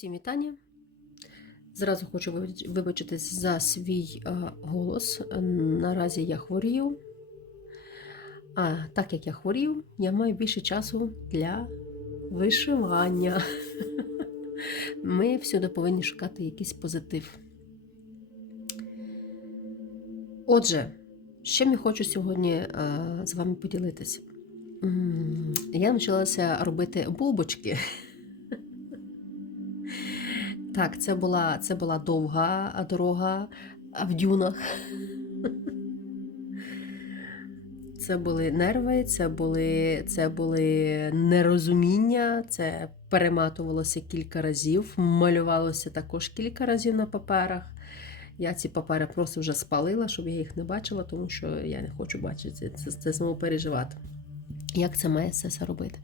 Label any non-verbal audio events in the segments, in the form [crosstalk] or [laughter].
Усім вітання. Зразу хочу вибач- вибачитись за свій е, голос. Наразі я хворію. А так як я хворію, я маю більше часу для вишивання. [laughs] Ми всюди повинні шукати якийсь позитив. Отже, чим я хочу сьогодні е, з вами поділитися? Я навчилася робити бубочки. [laughs] Так, це була, це була довга дорога в дюнах. Це були нерви, це були, це були нерозуміння, це перематувалося кілька разів, малювалося також кілька разів на паперах. Я ці папери просто вже спалила, щоб я їх не бачила, тому що я не хочу бачити це, це знову переживати. Як це має все робити.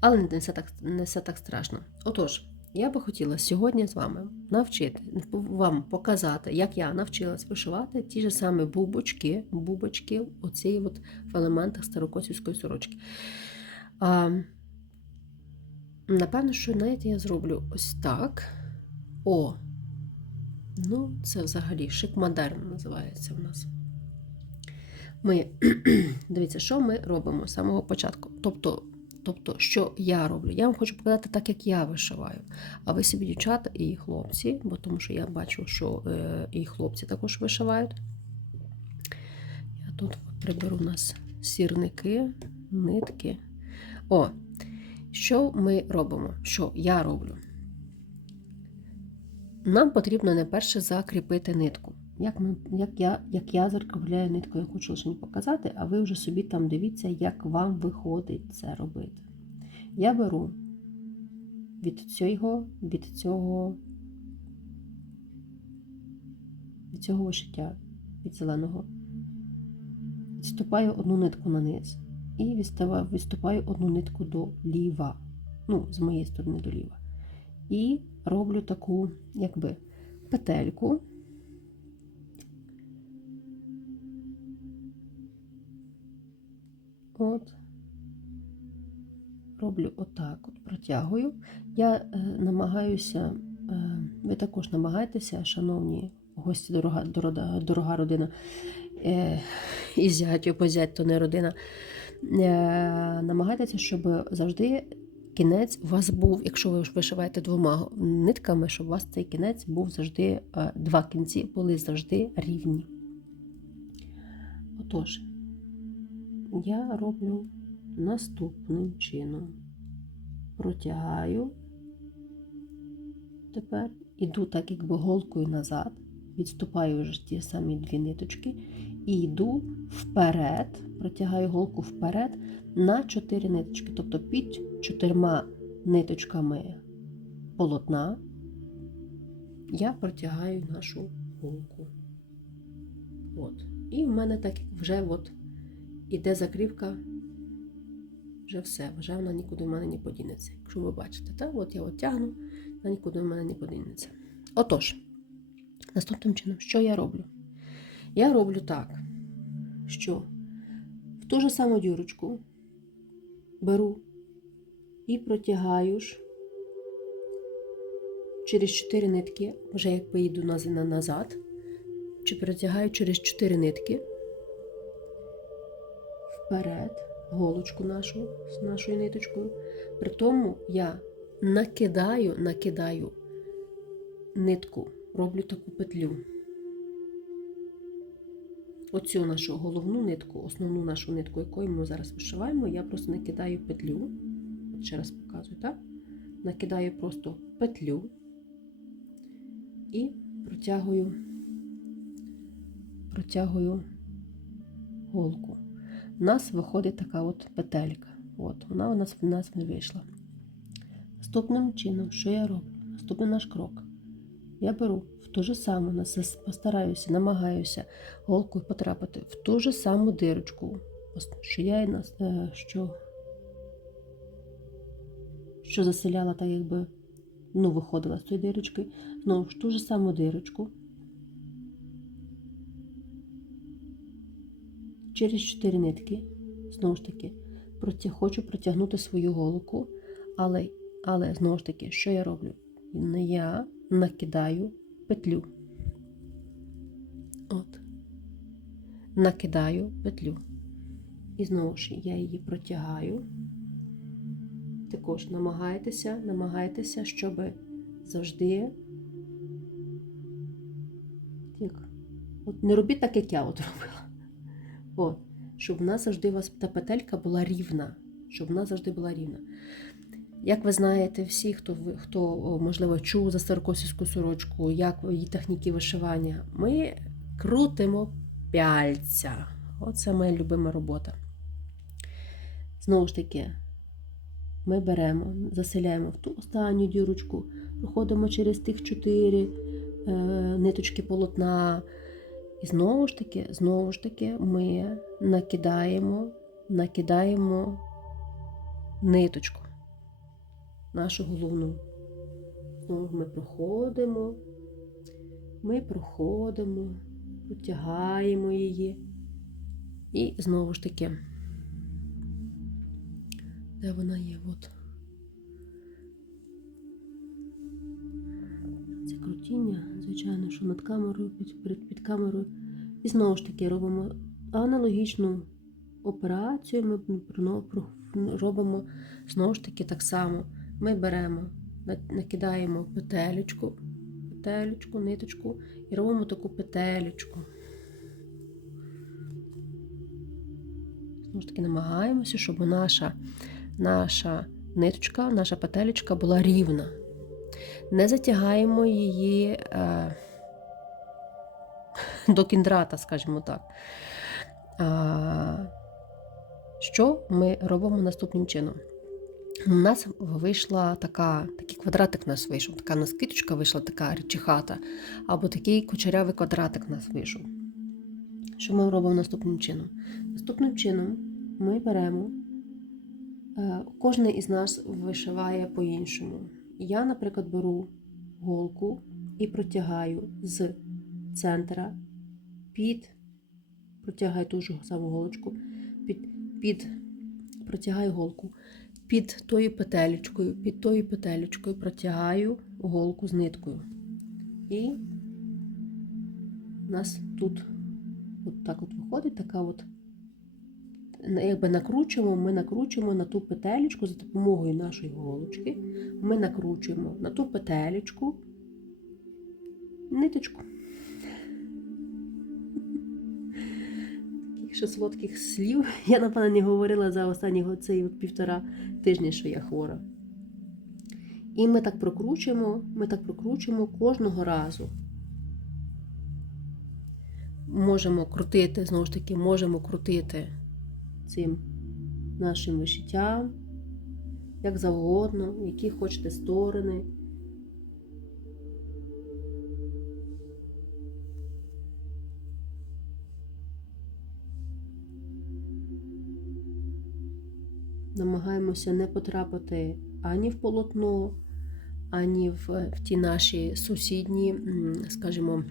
Але не все так, не все так страшно. Отож, я би хотіла сьогодні з вами навчити, вам показати, як я навчилась вишивати ті ж самі бубочки, бубочки оці от в елементах старокосівської сорочки. А, напевно, що знаєте, я зроблю ось так. О! Ну, це взагалі шик модерн називається в нас. Ми, [clears throat] дивіться, що ми робимо з самого початку. Тобто, тобто, що я роблю? Я вам хочу показати так, як я вишиваю. А ви собі, дівчата і хлопці, бо тому що я бачу, що е, і хлопці також вишивають. Я тут приберу у нас сірники, нитки. О, що ми робимо? Що я роблю? Нам потрібно найперше закріпити нитку. Як, ми, як, я, як я закріпляю нитку, я хочу лише показати, а ви вже собі там дивіться, як вам виходить це робити. Я беру від цього, від цього, від цього вишиття, від зеленого, відступаю одну нитку на низ і відступаю одну нитку до ліва, ну, з моєї сторони до ліва. І роблю таку, якби, петельку. От, роблю отак, от протягую. Я е, намагаюся, е, ви також намагайтеся, шановні гості, дорога, дорога, дорога родина, е, і зять, і позять, то не родина. Е, намагайтеся, щоб завжди кінець у вас був, якщо ви вишиваєте двома нитками, щоб у вас цей кінець був завжди, е, два кінці були завжди рівні. Отож, я роблю наступним чином. Протягаю, тепер іду так, якби голкою назад, відступаю вже ті самі дві ниточки, і йду вперед, протягаю голку вперед на 4 ниточки. Тобто під чотирма ниточками полотна я протягаю нашу голку. От. І в мене так вже от іде закрівка, вже все, вже вона нікуди в мене не подінеться. Якщо ви бачите, так? от я тягну, вона нікуди в мене не подінеться. Отож, наступним чином, що я роблю? Я роблю так, що в ту ж саму дюрочку беру і протягаю ж через 4 нитки, вже як поїду назад, чи протягаю через 4 нитки вперед голочку нашу з нашою ниточкою. При тому я накидаю, накидаю нитку, роблю таку петлю. Оцю нашу головну нитку, основну нашу нитку, якою ми зараз вишиваємо, я просто накидаю петлю. Ще раз показую, так? Накидаю просто петлю і протягую, протягую голку. У нас виходить така от петелька. От, Вона у нас в нас не вийшла. Наступним чином, що я роблю? Наступний наш крок. Я беру в ту ж саму, постараюся, намагаюся голкою потрапити в ту ж саму дирочку, що я і що, що заселяла, так якби, ну, виходила з тої дирочки, знову в ту ж саму дирочку. Через 4 нитки, знову ж таки, хочу протягнути свою голку, але, але знову ж таки, що я роблю? я накидаю петлю. От. Накидаю петлю. І знову ж я її протягаю. Також намагайтеся, намагайтеся, щоб завжди. Так, от не робіть так, як я от робила. От, щоб нас завжди у вас та петелька була рівна. Щоб вона завжди була рівна. Як ви знаєте, всі, хто хто можливо чув за старокосівську сорочку, як її техніки вишивання, ми крутимо пяльця. Оце моя любима робота. Знову ж таки, ми беремо, заселяємо в ту останню дірочку, проходимо через тих чотири е, ниточки полотна. І знову ж таки, знову ж таки, ми накидаємо, накидаємо ниточку нашу головну. Знову ми проходимо, ми проходимо, протягаємо її. І знову ж таки, де вона є? От. Це крутіння, звичайно, що над камерою, під, під, під камерою. І знову ж таки робимо аналогічну операцію. Ми робимо знову ж таки так само. Ми беремо, накидаємо петелечку, петелечку, ниточку і робимо таку петелечку. Знову ж таки, намагаємося, щоб наша, наша ниточка, наша петелечка була рівна. Не затягаємо її е, [laughs] до кіндрата, скажімо так. А, що ми робимо наступним чином? У нас вийшла така, такий квадратик у нас вийшов, така у вийшла, така річихата, або такий кучерявий квадратик у нас вийшов. Що ми робимо наступним чином? Наступним чином ми беремо, е, кожен із нас вишиває по-іншому. Я, наприклад, беру голку і протягаю з центра під, протягаю ту ж саму голочку, під, під, протягаю голку під тою петелечкою, під тою петелечкою протягаю голку з ниткою. І у нас тут от так от виходить така от, якби накручуємо, ми накручуємо на ту петелечку за допомогою нашої голочки. Ми накручуємо на ту петелечку ниточку. Таких ще солодких слів я, напевно, не говорила за останні цей півтора тижня, що я хвора. І ми так прокручуємо, ми так прокручуємо кожного разу. Можемо крутити, знову ж таки, можемо крутити цим нашим вишиттям, як завгодно, в які хочете сторони. Намагаємося не потрапити ані в полотно, ані в, в ті наші сусідні, скажімо,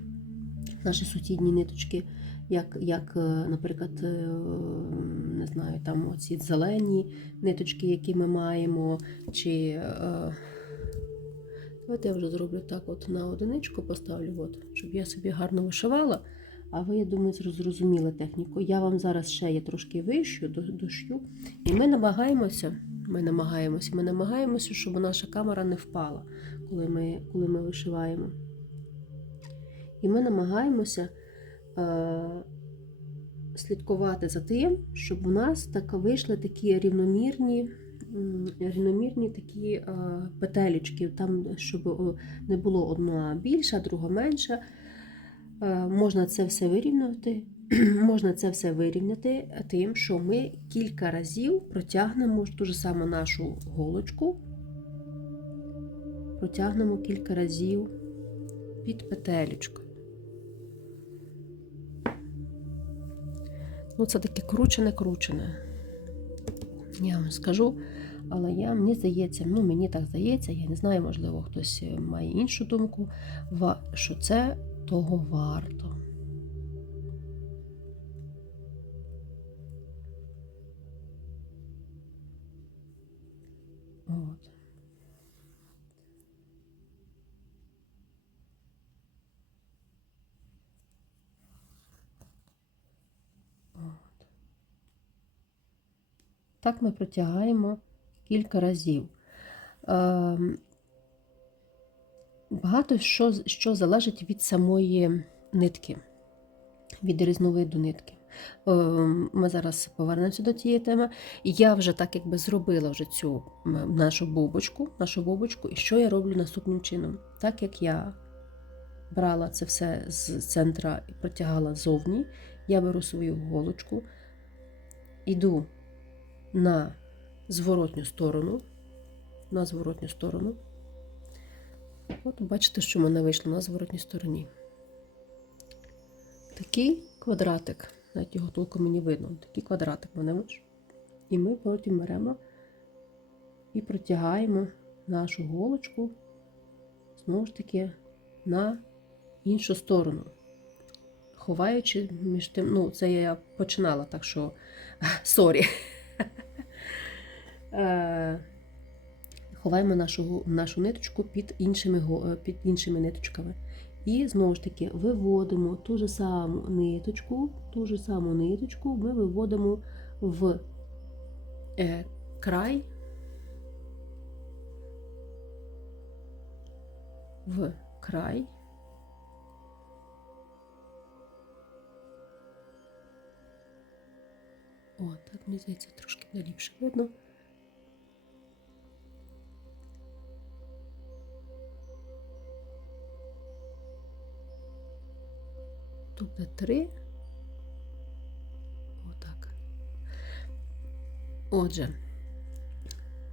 наші сусідні ниточки, як, як е, наприклад, е, не знаю, там оці зелені ниточки, які ми маємо, чи е, Давайте я вже зроблю так: от на одиничку поставлю, от, щоб я собі гарно вишивала. А ви, я думаю, зрозуміли техніку. Я вам зараз ще є трошки вищу, до- дошью. І ми намагаємося, ми намагаємося, ми намагаємося, щоб наша камера не впала, коли ми, коли ми вишиваємо. І ми намагаємося е, слідкувати за тим, щоб у нас так вийшли такі рівномірні. Рівномірні такі е, петелечки, там, щоб не було одна більша, друга менша. Е, Можна це все вирівняти. [clears throat] Можна це все вирівняти тим, що ми кілька разів протягнемо ту ж саму нашу голочку, протягнемо кілька разів під петелечкою. Ну, це таке кручене-кручене. Я вам скажу, але я, мені здається, ну мені так здається, я не знаю, можливо, хтось має іншу думку, що це того варто. Так ми протягаємо кілька разів. Ем, Багато що, що залежить від самої нитки, від різновиду нитки. Ем, Ми зараз повернемося до цієї теми. Я вже так якби зробила вже цю нашу бубочку, нашу бубочку, і що я роблю наступним чином? Так як я брала це все з центра і протягала зовні, я беру свою голочку, іду на зворотню сторону, на зворотню сторону. От бачите, що в мене вийшло на зворотній стороні. Такий квадратик, навіть його толком мені видно, такий квадратик мене вийшов. І ми потім беремо і протягаємо нашу голочку, знову ж таки, на іншу сторону. Ховаючи між тим, ну, це я починала, так що [laughs] сорі. Е, Ховаємо нашу, нашу ниточку під іншими, е, під іншими ниточками. І знову ж таки виводимо ту ж саму ниточку, ту ж саму ниточку ми виводимо в е, край, в край. О, так мені здається, трошки наліпше видно. Буде три. Отак. Отже,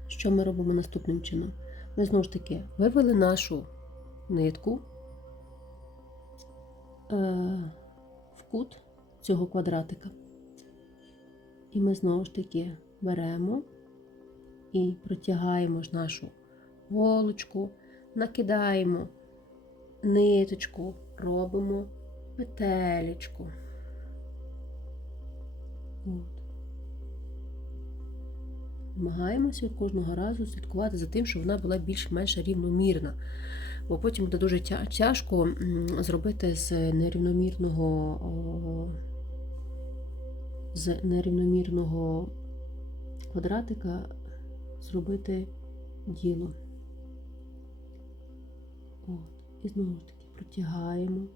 що ми робимо наступним чином? Ми знову ж таки вивели нашу нитку е, в кут цього квадратика. І ми знову ж таки беремо і протягаємо ж нашу голочку, накидаємо ниточку, робимо петелечку. От. Намагаємося кожного разу слідкувати за тим, щоб вона була більш-менш рівномірна. Бо потім буде дуже тяжко зробити з нерівномірного з нерівномірного квадратика зробити діло. От. І знову ж таки протягаємо.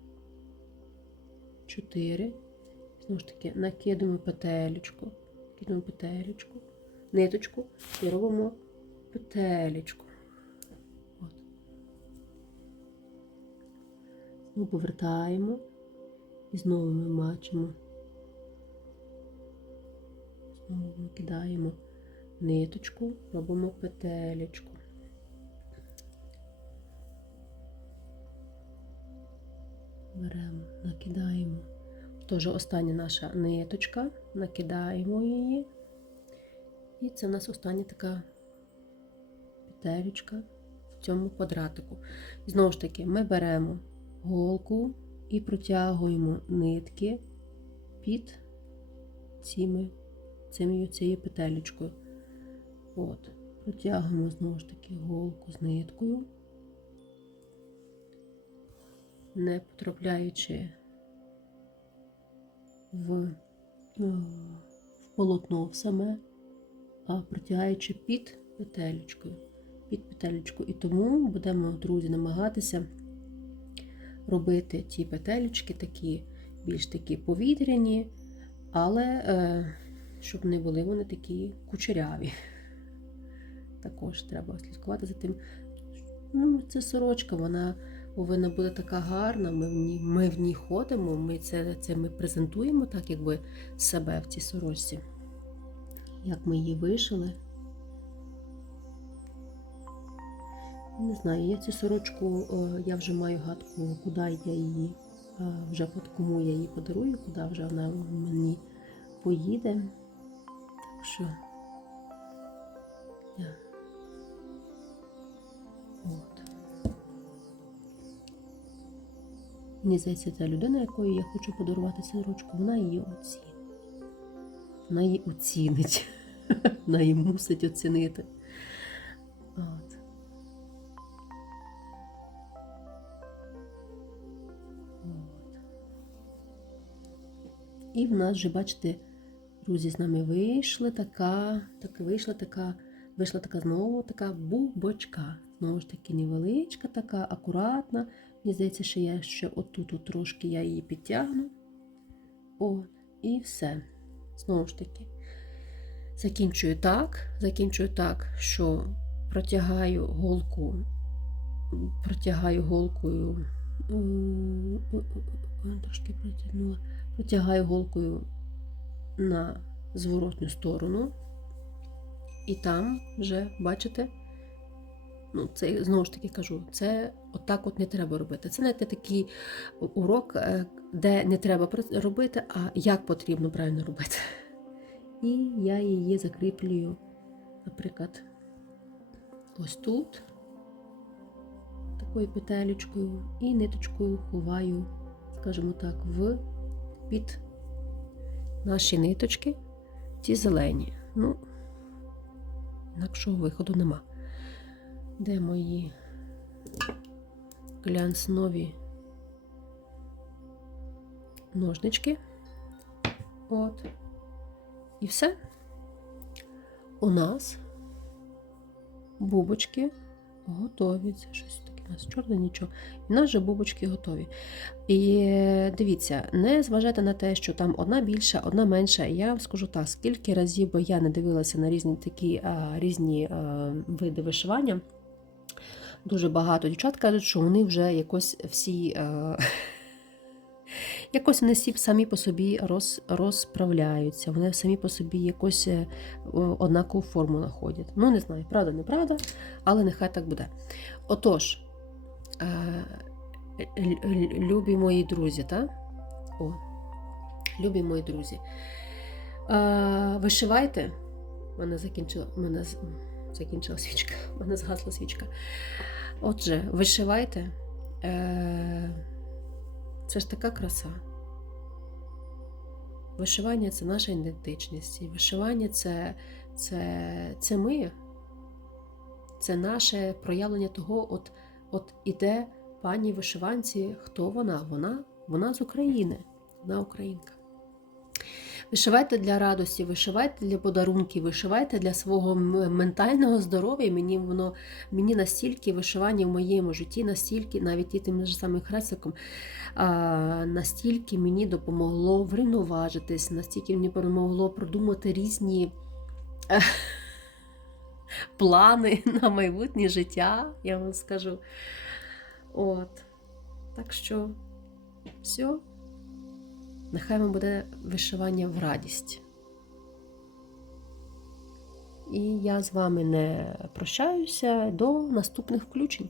4. Знову ж таки, накидуємо петелечку, кидаємо петелечку, ниточку і робимо петелечку. От. Знову повертаємо і знову ми бачимо. Знову накидаємо ниточку, робимо петелечку. Беремо, накидаємо. Тож остання наша ниточка, накидаємо її. І це у нас остання така петелечка в цьому квадратику. І знову ж таки, ми беремо голку і протягуємо нитки під цими, цими, цією петелечкою. От. Протягуємо знову ж таки голку з ниткою. Не потрапляючи в, е, в полотно саме, а протягаючи під петелечкою. Під петелечку. І тому будемо, друзі, намагатися робити ті петелечки такі, більш такі повітряні, але е, щоб не були вони такі кучеряві. Також треба слідкувати за тим. Ну, це сорочка, вона повинна бути така гарна. Ми в ній, ми в ній ходимо, ми це, це ми презентуємо так, якби себе в цій сорочці. Як ми її вишили. Не знаю, я цю сорочку, е, я вже маю гадку, куди я її, е, вже кому я її подарую, куди вже вона мені поїде. Так що. Мені здається, ця людина, якої я хочу подарувати сорочку, вона її оцінить. Вона її оцінить. [laughs] Вона її мусить оцінити. От. От. І в нас вже, бачите, Друзі, з нами вийшла така, так вийшла така, вийшла така знову така бубочка. Знову ж таки, невеличка, така, акуратна. Мені здається, що я ще отут от трошки я її підтягну. О, і все. Знову ж таки. Закінчую так, закінчую так, що протягаю голку, протягаю голкою, трошки протягнула, протягаю голкою на зворотню сторону, і там вже, бачите, ну, це знову ж таки кажу, це отак от не треба робити. Це не такий урок, е, де не треба робити, а як потрібно правильно робити. І я її закріплюю, наприклад, ось тут, такою петелечкою, і ниточкою ховаю, скажімо так, в під наші ниточки, ті зелені. Ну, інакшого виходу нема. Де мої глянцнові ножнички? От. І все. У нас бубочки готові. Це щось таке у нас чорне нічого. У нас же бубочки готові. І дивіться, не зважайте на те, що там одна більша, одна менша. Я вам скажу так, скільки разів би я не дивилася на різні такі а, різні а, види вишивання. Дуже багато дівчат кажуть, що вони вже якось всі. А, [laughs] Якось вони всі самі по собі роз, розправляються, вони самі по собі якось е, однакову форму знаходять. Ну, не знаю, правда, неправда, але нехай так буде. Отож, е, любі мої друзі, так? О, любі мої друзі. Е, вишивайте. У мене закінчила, мене закінчила свічка, [laughs] у мене згасла свічка. Отже, вишивайте. Е, це ж така краса. Вишивання це наша ідентичність. Вишивання це, це, це ми, це наше проявлення того, от, от іде пані вишиванці, хто вона? Вона, вона з України, вона українка. Вишивайте для радості, вишивайте для подарунків, вишивайте для свого ментального здоров'я. Мені воно мені настільки вишивання в моєму житті, настільки, навіть і тим же самим хрестиком, а, настільки мені допомогло врівноважитись, настільки мені допомогло продумати різні [laughs] плани на майбутнє життя, я вам скажу. От. Так що, все. Нехай вам буде вишивання в радість. І я з вами не прощаюся до наступних включень.